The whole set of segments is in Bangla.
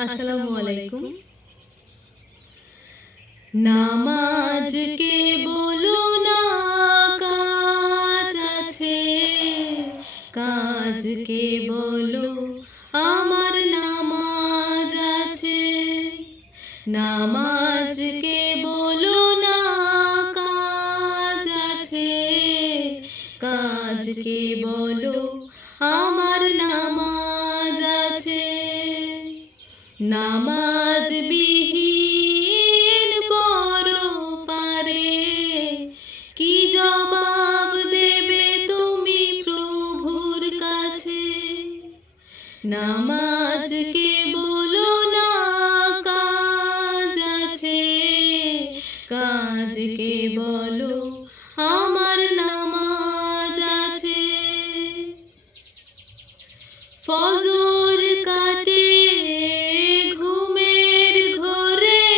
আসসালামু আলাইকুম। নামাজকে বলো না কাজ আছে, কাজকে বলো আমার নামাজ আছে। নামাজকে বলো না কাজ আছে, কাজকে বলো আমার নামাজ আছে। নামাজ বিহীন পরপারে কি জবাব দেবে তুমি প্রভুর কাছে? নামাজকে বলো না কাজ আছে, কাজকে বলো আমার নামাজ আছে। ফজর কাটে ঘুমের ঘোরে,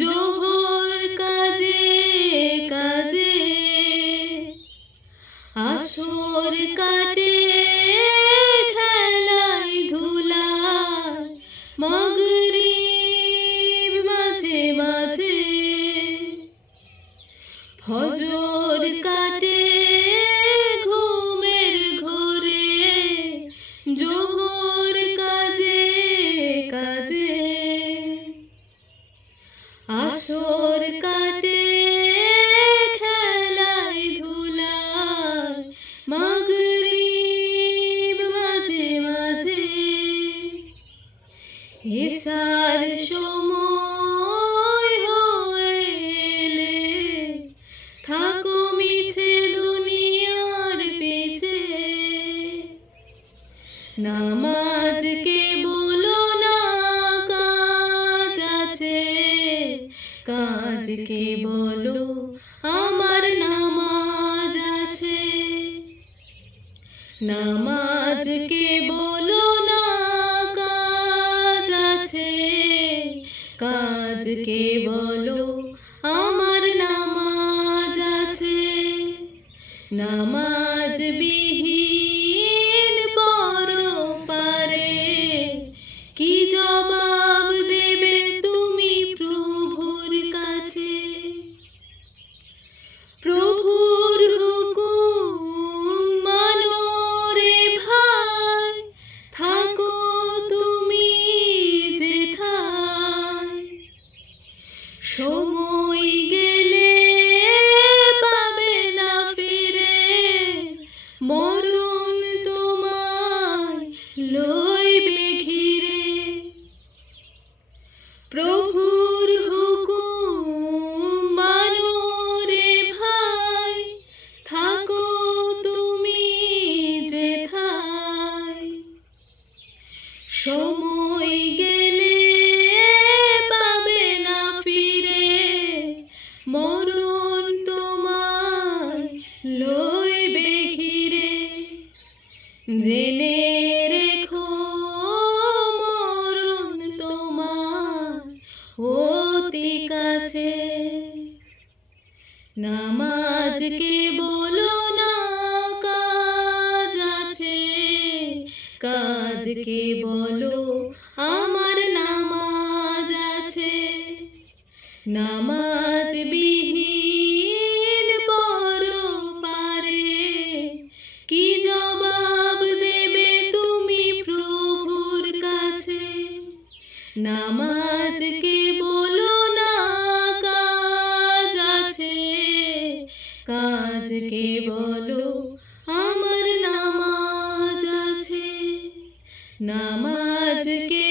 জোহর কাজে কাজে, আসর কাটে খেলায় ধুলায়, মাগরিব মাঝে মাঝে। ফজর কাটে ঘুমের ঘোরে, জোহর কাজে কাজে, আসর কাটে খেলায় ধুলায়, মাগরিব মাঝে মাঝে। এশার সময় হলে থাকো মিছে দুনিয়ার পিছে। নামাজকে বলো না কাজ আছে, কাজকে বলো আমার নামাজ আছে। নামাজকে বলো না কাজ আছে, কাজকে বলো আমার নামাজ আছে। নামাজ বিহীন পরপারে কি জবাব দেবে তুমি প্রভুর কাছে? প্রভুর হুকুম মানো রে ভাই, থাকো তুমি যেথায়। সময় গেলে পাবে না ফিরে, মরণ তোমায় লইবে ঘিরে। প্রভুর হুকুম মানো রে ভাই, থাকো তুমি যেথায়। সময় গেলে পাবে না ফিরে, মরণ তোমায় লইবে ঘিরে। জেনে রেখো মরণ তোমার অতি কাছে। নামাজকে বলো না কাজ আছে, কাজকে বলো আমার নামাজ আছে। নামাজ বিহীন পরপারে কি জবাব দেবে তুমি প্রভুর কাছে? নামাজকে বলো না কাজ আছে, কাজকে বলো আমার নামাজ আছে। নামাজকে